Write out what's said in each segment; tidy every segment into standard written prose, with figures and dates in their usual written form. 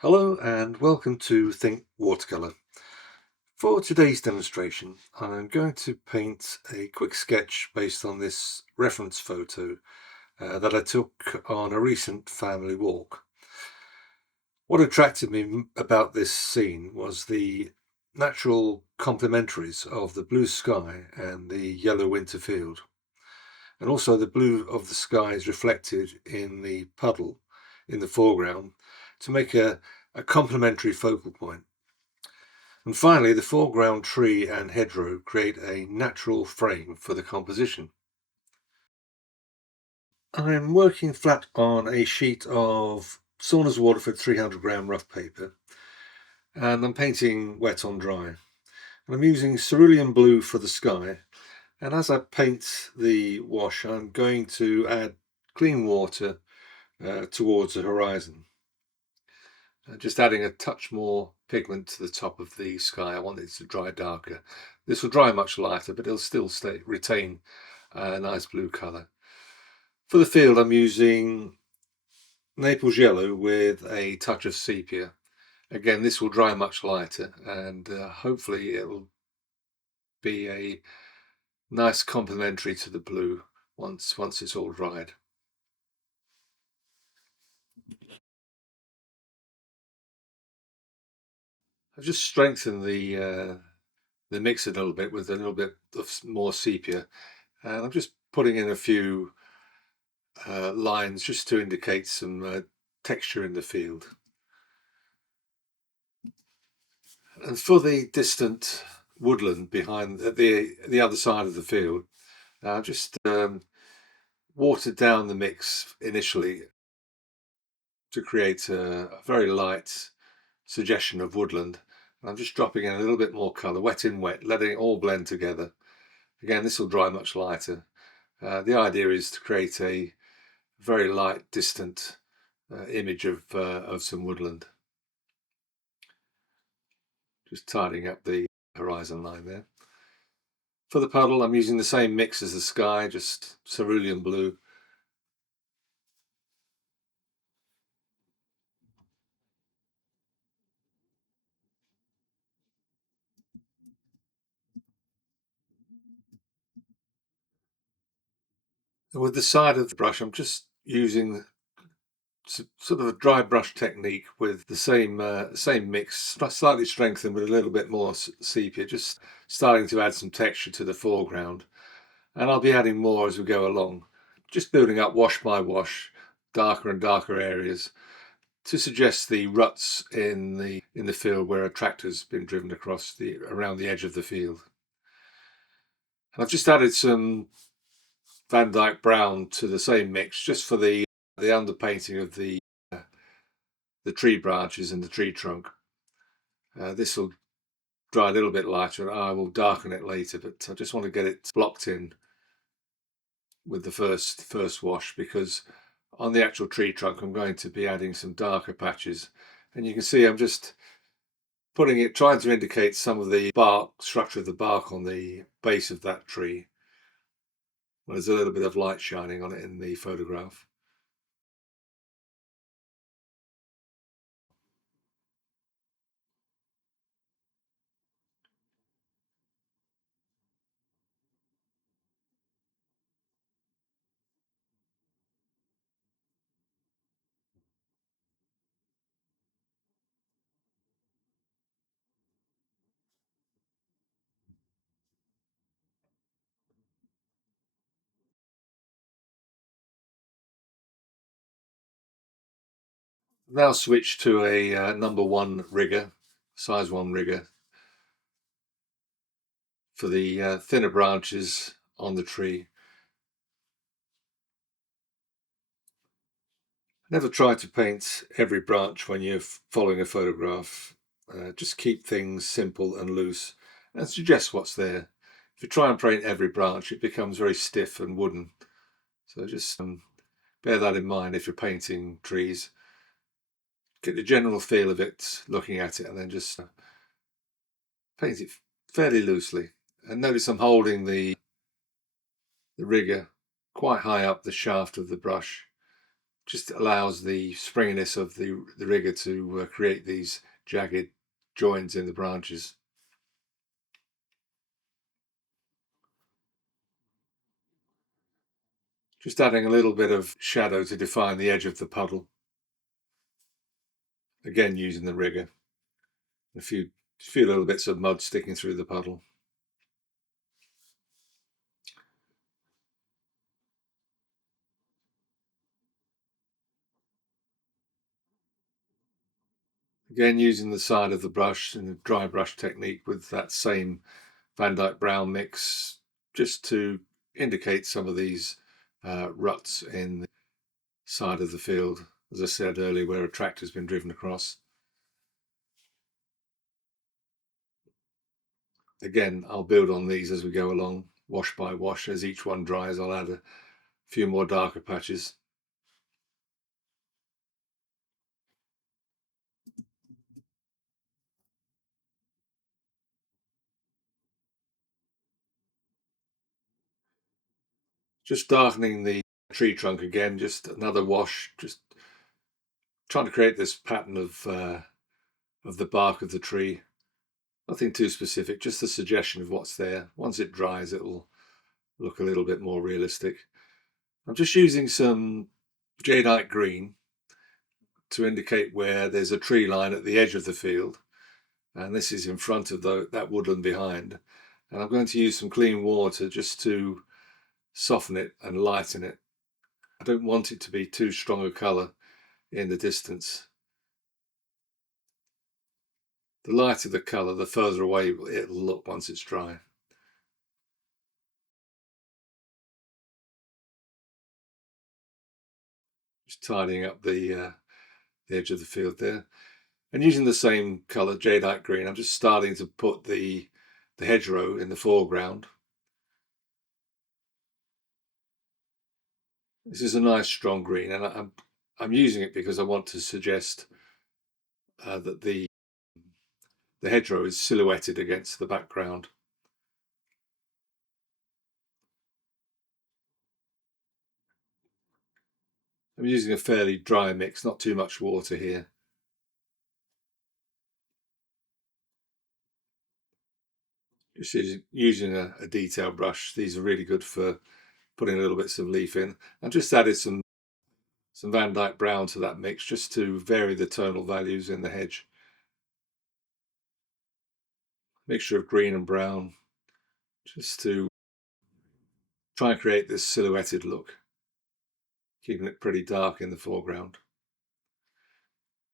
Hello and welcome to Think Watercolour. For today's demonstration, I'm going to paint a quick sketch based on this reference photo that I took on a recent family walk. What attracted me about this scene was the natural complementaries of the blue sky and the yellow winter field, and also the blue of the sky is reflected in the puddle in the foreground to make a complementary focal point. And finally, the foreground tree and hedgerow create a natural frame for the composition. I'm working flat on a sheet of Saunders Waterford 300-gram rough paper, and I'm painting wet on dry. And I'm using cerulean blue for the sky, and as I paint the wash, I'm going to add clean water towards the horizon. Just adding a touch more pigment to the top of the sky. I want it to dry darker. This will dry much lighter, but it'll still retain a nice blue colour. For the field, I'm using Naples yellow with a touch of sepia. Again, this will dry much lighter, and hopefully it will be a nice complementary to the blue once it's all dried. I've just strengthened the mix a little bit with a little bit of more sepia, and I'm just putting in a few lines just to indicate some texture in the field. And for the distant woodland behind the other side of the field, I've just watered down the mix initially to create a very light suggestion of woodland. And I'm just dropping in a little bit more colour, wet in wet, letting it all blend together. Again, this will dry much lighter. The idea is to create a very light, distant image of some woodland. Just tidying up the horizon line there. For the puddle, I'm using the same mix as the sky, just cerulean blue. And with the side of the brush, I'm just using sort of a dry brush technique with the same mix, slightly strengthened with a little bit more sepia, just starting to add some texture to the foreground. And I'll be adding more as we go along, just building up wash by wash, darker and darker areas to suggest the ruts in the field where a tractor's been driven across around the edge of the field. And I've just added some Van Dyke brown to the same mix just for the underpainting of the tree branches and the tree trunk. This will dry a little bit lighter and I will darken it later, but I just want to get it blocked in with the first wash, because on the actual tree trunk I'm going to be adding some darker patches, and you can see I'm just trying to indicate some of the structure of the bark on the base of that tree. Well, there's a little bit of light shining on it in the photograph. Now switch to a number one rigger, size 1 rigger, for the thinner branches on the tree. Never try to paint every branch when you're following a photograph. Just keep things simple and loose and suggest what's there. If you try and paint every branch, it becomes very stiff and wooden. So just bear that in mind if you're painting trees. Get the general feel of it looking at it, and then just paint it fairly loosely. And notice I'm holding the rigger quite high up the shaft of the brush, Just allows the springiness of the rigger to create these jagged joins in the branches. Just adding a little bit of shadow to define the edge of the puddle. Again, using the rigger. A few little bits of mud sticking through the puddle. Again, using the side of the brush in a dry brush technique with that same Van Dyke brown mix, just to indicate some of these ruts in the side of the field, as I said earlier, where a tractor's been driven across. Again, I'll build on these as we go along, wash by wash. As each one dries, I'll add a few more darker patches. Just darkening the tree trunk again, just another wash, just trying to create this pattern of the bark of the tree. Nothing too specific, just a suggestion of what's there. Once it dries, it'll look a little bit more realistic. I'm just using some jadeite green to indicate where there's a tree line at the edge of the field, and this is in front of that woodland behind. And I'm going to use some clean water just to soften it and lighten it. I don't want it to be too strong a colour in the distance. The lighter the colour, the further away it'll look once it's dry. Just tidying up the edge of the field there. And using the same colour, jadeite green, I'm just starting to put the hedgerow in the foreground. This is a nice strong green, and I'm using it because I want to suggest that the hedgerow is silhouetted against the background. I'm using a fairly dry mix, not too much water here. Just using a detail brush. These are really good for putting little bits of leaf in. I just added some Van Dyke brown to that mix just to vary the tonal values in the hedge. Mixture of green and brown just to try and create this silhouetted look, keeping it pretty dark in the foreground.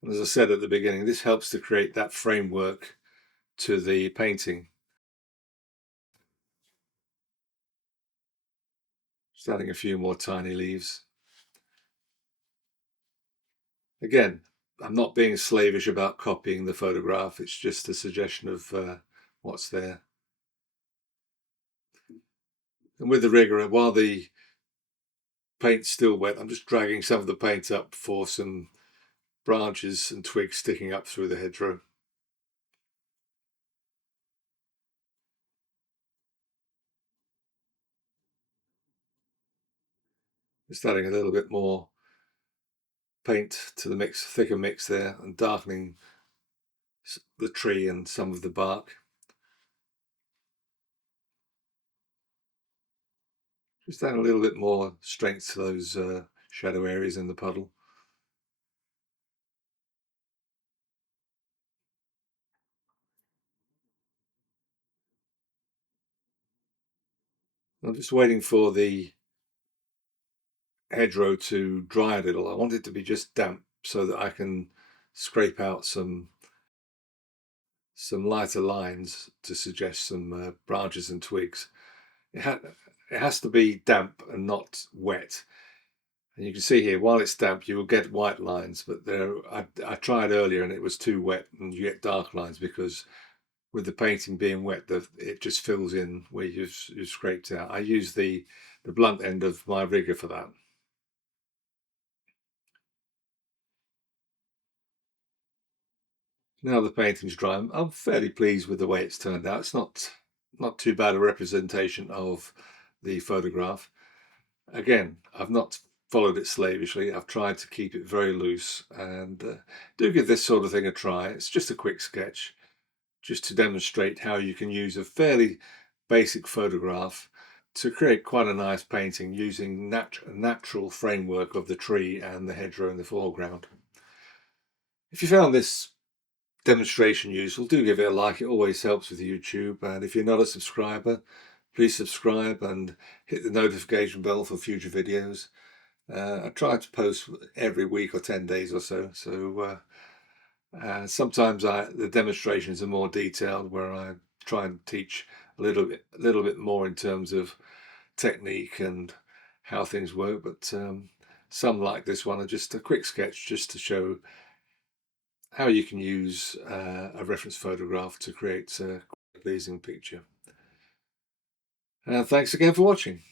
And as I said at the beginning, this helps to create that framework to the painting. Just adding a few more tiny leaves. Again, I'm not being slavish about copying the photograph. It's just a suggestion of what's there. And with the rigger, while the paint's still wet, I'm just dragging some of the paint up for some branches and twigs sticking up through the hedgerow. Just adding a little bit more paint to the mix, thicker mix there, and darkening the tree and some of the bark. Just add a little bit more strength to those shadow areas in the puddle. I'm just waiting for the hedgerow to dry a little. I want it to be just damp so that I can scrape out some lighter lines to suggest some branches and twigs. It has to be damp and not wet. And you can see here, while it's damp, you will get white lines, but I tried earlier and it was too wet, and you get dark lines because with the painting being wet, it just fills in where you've scraped out. I use the blunt end of my rigger for that. Now the painting's dry, I'm fairly pleased with the way it's turned out. It's not too bad a representation of the photograph. Again, I've not followed it slavishly. I've tried to keep it very loose, and do give this sort of thing a try. It's just a quick sketch, just to demonstrate how you can use a fairly basic photograph to create quite a nice painting using natural framework of the tree and the hedgerow in the foreground. If you found this demonstration useful, do give it a like. It always helps with YouTube. And if you're not a subscriber, please subscribe and hit the notification bell for future videos. I try to post every week or 10 days or so. Sometimes the demonstrations are more detailed, where I try and teach a little bit more in terms of technique and how things work. But some, like this one, are just a quick sketch just to show how you can use a reference photograph to create a pleasing picture. Thanks again for watching.